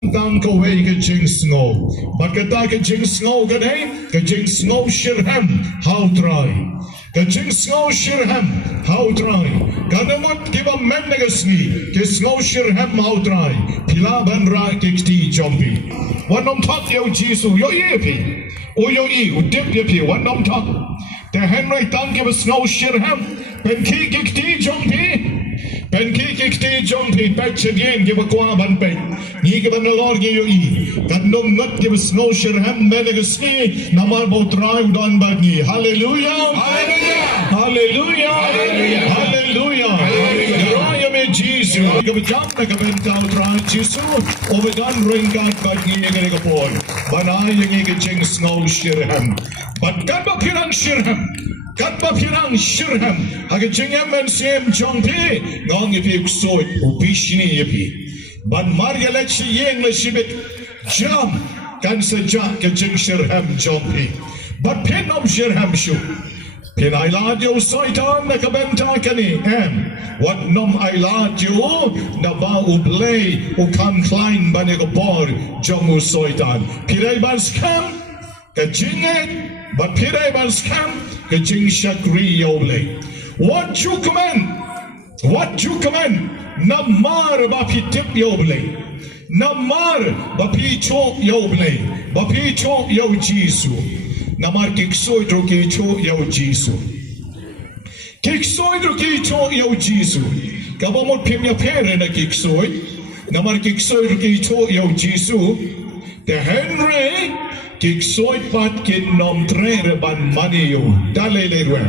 Tang ko way ka jing snow, but ka ta ka jing snow ka day, ka jing snow shirham, how try. Ka jing snow shirham, how try. Ka namot kiba men na gasni, ka snow shirham, how try. Pilaban ra kikti jompi. Wanom tak yo jisu yo yepi, o yo u dip yepi. Wanom tak. The Henry tang kiba snow shirham, ben ki kikti jompi. Ben kikti jompi patch again give a quaban pay. He given the Lord give you that no not give a snow shirham medagasni namar bo try done badni. Hallelujah. Hallelujah. Hallelujah. Hallelujah. Me Jesus. Give a jump like a mental try Jesus. Over done ring God badni again a boy. But I yung jing snow shirham. But God ba pirang shirham. Kat ba pirang shirham hage jingam and same jompi ngong ipi soy upishni ipi ban margalet shi yeng le shibit jam kan sa jak ke jing shirham jompi but pin of shirham shu pin I lad yo soitan na kabenta kani what nom I lad yo na ba ublay u kan klein ba ne gabor jomu soitan piray ban scam ka jinget but piray ban scam Kajing shakri yoble. What you command? Namar bapi tip yoble. Namar bapi chok yoble. Bapi chok yo jisu. Namar kiksoy droki chok yo jisu. Kiksoy droki chok yo jisu. Kabamot pimya pere na kiksoy. Namar kiksoy droki chok yo jisu. The Henry Kiksoit pat kin nom tre ban mani yo dale le rwe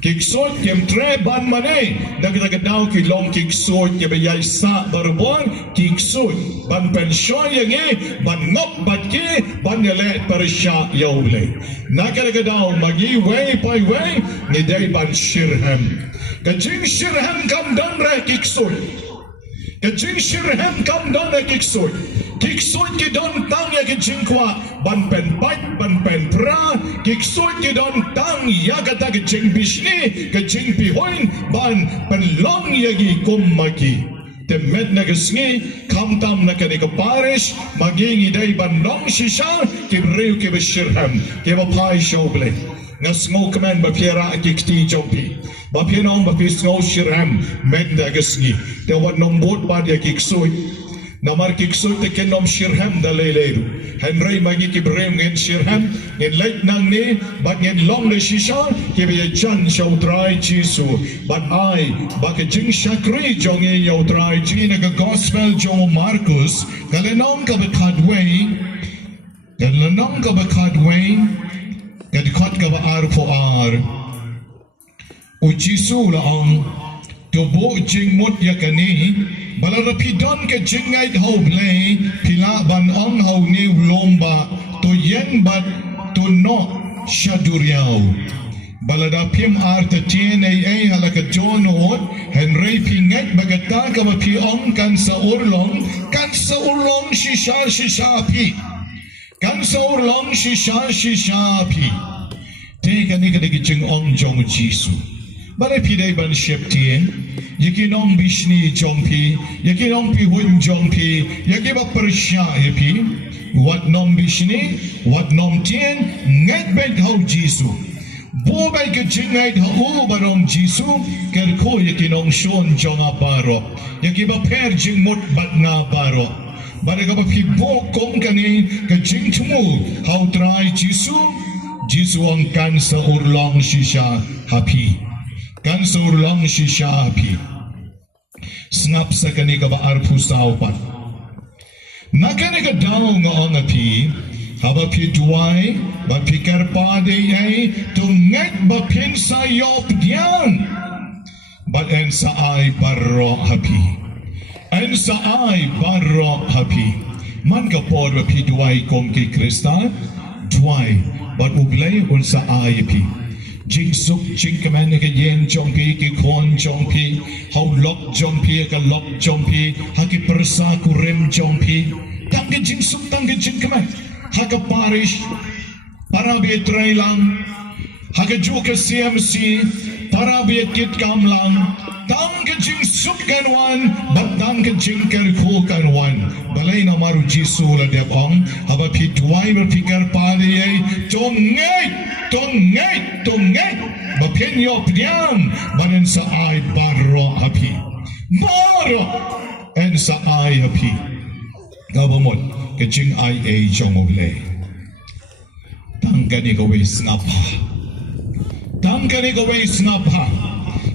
kiksoit kem tre ban mani nagita daw ki long kiksoit ke bayay sa barbon kiksoit ban pensyon yang ban ngop bat ke ban yale parisya yole nagita daw magi way pai way ni day ban shirham kajing shirham kam dan re kiksoit kajing shirham kam dan re kiksoit Kiksoit ki don tang ya ki jingkwa ban pen bait ban pen pra kiksoit ki don tang ya kata ki jing bishni ki jing pihoin ban pen long ya ki kummaki te med na kisngi kam tam na ka parish maging iday ban long shisha ki breu ki bishirham ki bapai shoble nga smoke man ba piera kikti jompi ba pienong ba pisno shirham med na kisngi te wat nombot ba dia kiksoit Namar kiksoy te kenom shirham daleleru. Henry magi kibrem ngin shirham ngin late nang ni but ngin long le shisha kibe chan show try jisu but I bak jing shakri jongi yo try jina ka gospel jong Marcus kalenong ka bekadway kalenong ka bekadway kadikot ka ba ar for ar u jisu la ang tubo jing mut yakani Balarapidon ke jingait hau blay pila ban ong hau ni lomba to yen bat to no shaduriao balada pim art eiei halaka jonot Henry pingat bagata ka pi ong kan sa urlong shisha pi kan sa urlong shisha pi te kan ni ka jing ong jong jisu Balai pidai ban sheptien, yakinong bishni jongpi, yakinong pihun jongpi, yakiba persya hepi, wat nom bishni, wat nom tien, ngeit bet hau jisu. Bo bai ke jingait hau barong jisu, kerko yakinong shon jonga baroh, yakiba per jingmut bat nga baroh. Balai kaba pibo kong kani ke jing tumu, hau try jisu, jisu ang kan sa urlong shisha hapi. Kan surlang shisha api snap sa kanika ba arpu saupan nakanika daw nga ang api haba pi duwai ba pi kyrpad eiei to ngeit ba phin sa pdiang but en sa ay baroh api man ka pod ba pi duwai kong ki Krista duwai but uglay un sa ay api Jing suk jing kaman ka yen jompi ki kon jompi hau lok jompi ka lok jompi haki persa kurem jompi tangga jing suk tangga jing kaman haka parish para biet trailang haka juga CMC para biet kit kamlang tang ke jing sup kan wan batang ke jing kerku kan wan balai na maru Jisu la dia bong haba pi duwai berfikir pada tongait bapen yo pdiang banen sa ai baroh api baroh en sa ai api gabamot ke jing eiei jong oble tangkani ko wis ngapa tangkani ko wis ngapa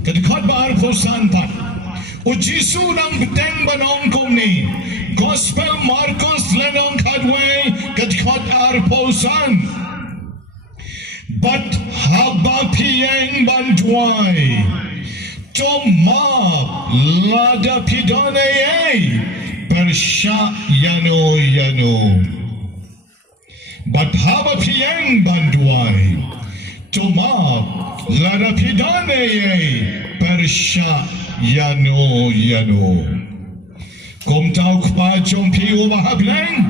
kadikot baar ko sanpat o Jisu nang beteng banong kumni Gospel Marcos lenong kadwe kadikot ar posan but haba pdiang banduai tomab lada pidane persya yano but haba pdiang banduai tomab lada pidane persya yano kom tau kpa jompi umahableng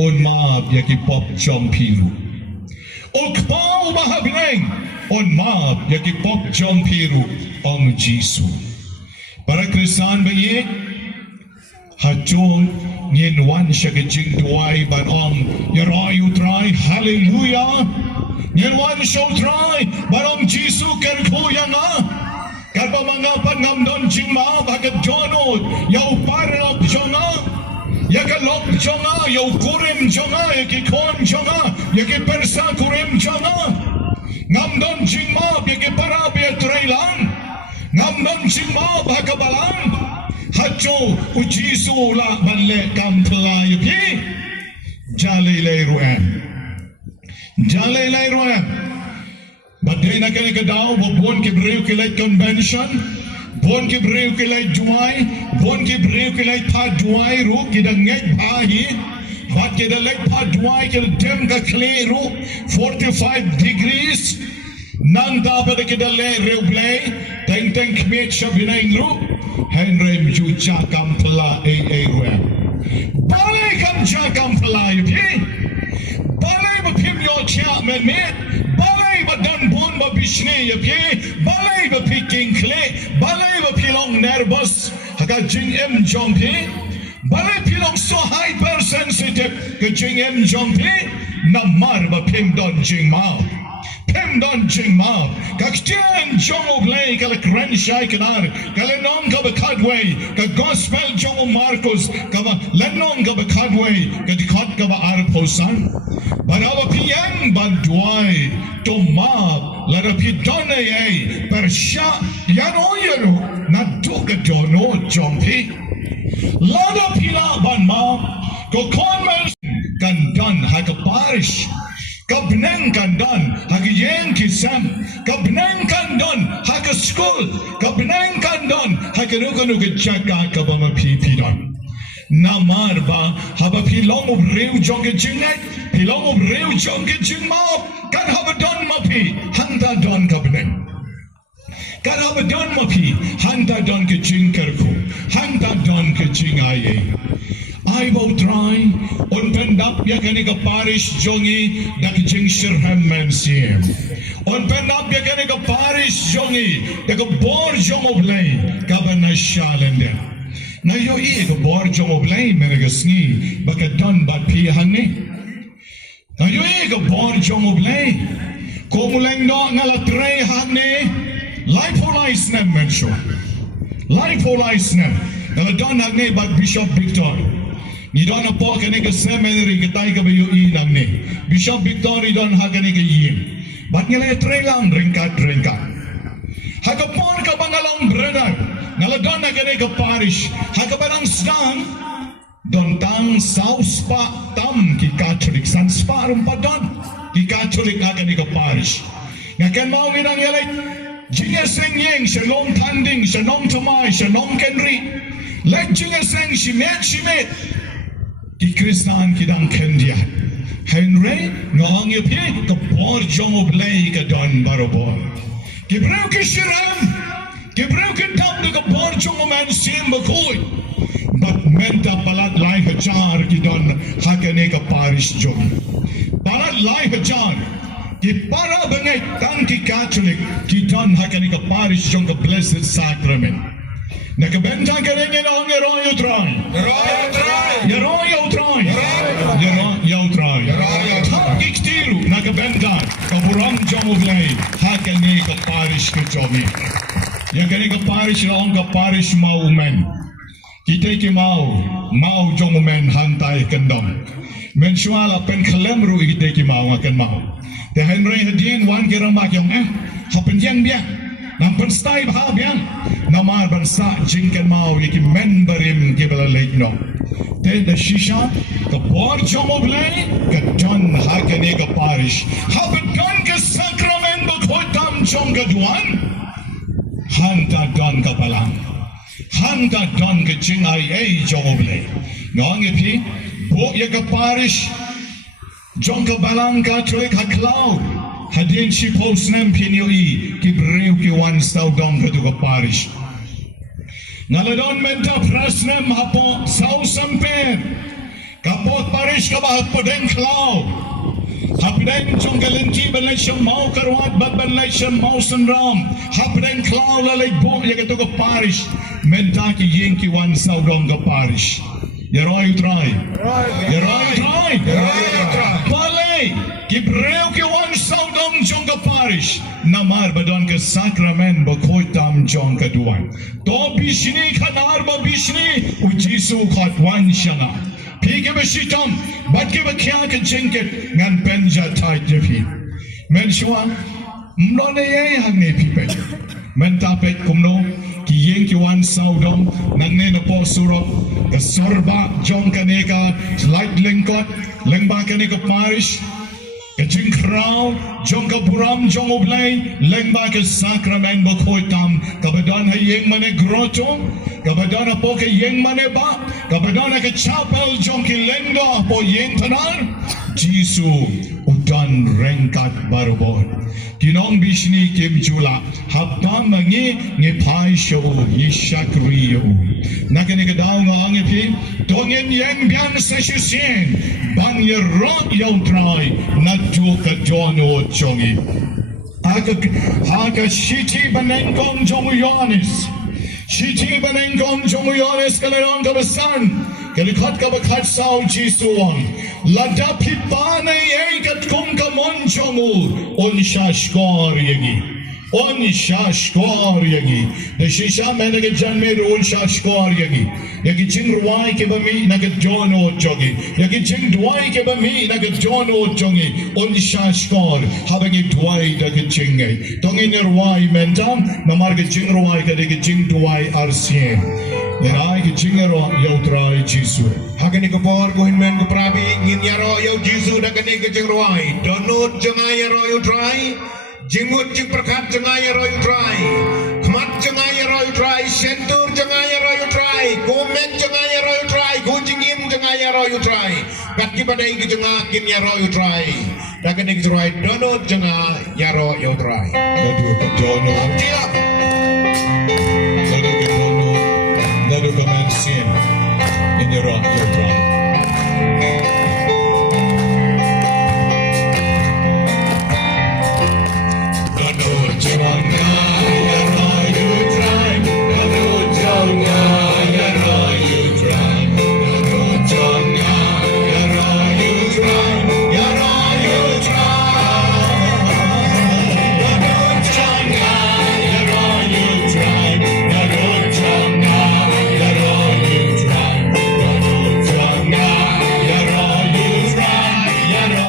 on mab yaki pop jompiru o kpa umahableng on mab yaki pop jompiru om Jisu para Kristan bayi hajong nyenwan siya kajing duwai banong yaray utray hallelujah nyenwan siya utray banong Jisu kerkuya nga Karba mga pangamdon jingma bagat jonod yaw parang jonga yakalok jonga yaw kurim jonga yakikon jonga yakipersa kurim jonga ngamdon jingma yakiparabi at railang ngamdon jingma bagabalang hajo ujisu la manle kamplayapi jalilay ruan Badai nak kena kedau, bukan kibriu kilai convention, bukan kibriu kilai duwai, bukan kibriu kilai pa duwai ru kita ngeit bahi, bad kita lek pa duwai kita dem ka kleru 45 degrees, nang dapat kita le reublay, teng kmet shabinaing ru, Henry mju jakam pela eiei ruem, balai kam jakam pela yupi, balai bapim yo chia menmet. Balai badan bon babishne yapi, balai bapiking kle, balai bapilong nervous, haga jing em jompi, balai pilong so hypersensitive, ke jing em jompi, namar bapim don jing mau. Pem don jing mau, kaktian jongo blay kala krenshai kanar, kala nong ka bakadway, ka gospel jongo Marcos, kaba lenong ka bakadway, ka dikot ka ba arposan, banawa pdiang banduai, tomab, lada pidane persya yano natuka dono jompi, lada pila banma, ko konmel kandan hakaparish. Kabneng kandan hagiyeng kisam kabneng kandon haga school kabneng kandon haganukan ugajaka kabama pipidon namar ba haba pilong ubreu jonge jingai pilong ubreu jonge jingmao kan haba don mapi handa don kabneng kan haba don mapi handa don ke jingkerku handa don ke jingai I will try on pendap ya kanika parish jongi dak jing shirham mensim on pendap ya kanika parish jongi dak bor jong oblay kabana shalende na yo I bor jong oblay meregasni baka don bat pi hanni na yo I bor jong oblay komuleng no ngalatre hanni life for life nem mention life for life nem na don hanni bat Bishop Victor Ni don po kani ka seminary kitay ka bayo inang ni Bishop Victor don ha kani ka yin bat ngila tre lang ringkat hagapon ka bangalong brother ngaladon na kani ka parish hagabarang stan don tang saus pa tam ki Catholic san sparum pa don ki Catholic ha kani ka parish ngaken mau minang yalay jinga seng yeng shalom tanding shalom tumay shalom kenri let jinga seng shimet Ki Kristan kidang kendia Henry ngong yapi ka bor jong oblay ka don barobor ki breu ki shiram ki breu ki tam ka bor jong man sim bakoy but menta palat lai hajar ki don hakane ka parish jong palat lai hajar ki para bangay tan ki Catholic ki don hakani ka parish jong ka blessed sacrament. Nakabenta ka rin yun ang yaroyo try. Tap iktiru nakabenta kaburang jong ublay hakani ka parish ka jomi. Yakani ka parish raong ka parish maumen. Kita ki mau jong umen hantay kendam. Mensuala pen kalemru kita ki mau akan mau. Te Henry hadian wan kirang makyong hapen yang dia. Nampan stay bahabian namar bansa jingkan mau yaki memberim kibala leikno te da shisha ka por jomoble ka don hakane ka parish hapen don ka sakrament ba khotam jong ka duan hanta don ka palang hanta don ka jing eiei jomoble ngong ipi bo ya ka parish jong ka balang ka tuik haklau hadin si posnem pinoi ki breu ki wan saudong ka tu ka parish ngaladon menta prasnem hapo sau sampen kapot parish ka ba podeng klau hapden jong galinti ban lai sham mau karwat ban lai sham mau sanram hapden klau la lai bo ya ka tu ka parish menta ki yeng ki wan saudong ka parish yaroy try palay ki breu ki wan saudong jong ka parish namar badon ka sakrament ba khoitam jong ka duan to bishni khanar ba bishni u jisu khatwan shanga pike ba shitam bat ke ba kya ka jinket ngan penja tai defi men shwa mlone ye hangne pipe men tapet kumno ki yeng ki wan saudong nang ne na po surop ka sorba jong ka neka light lingkot lengba ka neka parish Kajing krau, jong ka buram jong oblay, lengba ka sakrament ba khoitam, kabadan ha yeng mane grotto, kabadan po ka yeng mane ba, kabadan ka chapel jong ki lengdo po yeng tanar, Jisu udan rengkat baroh. Kinong bishni kim jula, hapa mangi ngepai show yishakriyo. Nakani ka daw nga ang ipi, dongen yang bian sa shisien, ban ye rot yaw try, natu ka jono chongi. Haka shiti banengkong jongu yonis, shiti banengkong jongu yonis kalerong kabasan, kalikot kabakhat sao jisuang, lada pipane ay kat kong kamon jongu, on shashkor yagi. On shashkor yagi, the shisha menaga janme on shashkor yagi, yagi ching ruai ke bami nagat jono jogi, yagi ching duwai ke bami nagat jono jogi, on shashkor, habangi duwai dagat chingai, tongin ruai mentam, namarga ching ruai ke dagat ching duwai arsien. Yenai ke ching ro yautrai Jisu. Hakani ko por ko hinmen ko prabi ngin yaro yaw Jisu dakani ke ching ruai, donut jangai yaro yautrai. Jingut jing perkat jengaya roy try, kmat jengaya roy try, sentur jengaya roy try, komen jengaya roy try, gujingin jengaya roy try, kaki badai ke jengakin ya roy try, dakan ing try donut jengaya roy try. Nadu ke donut, Tiap, nadu ke donut, nadu ke mensin, ini roh.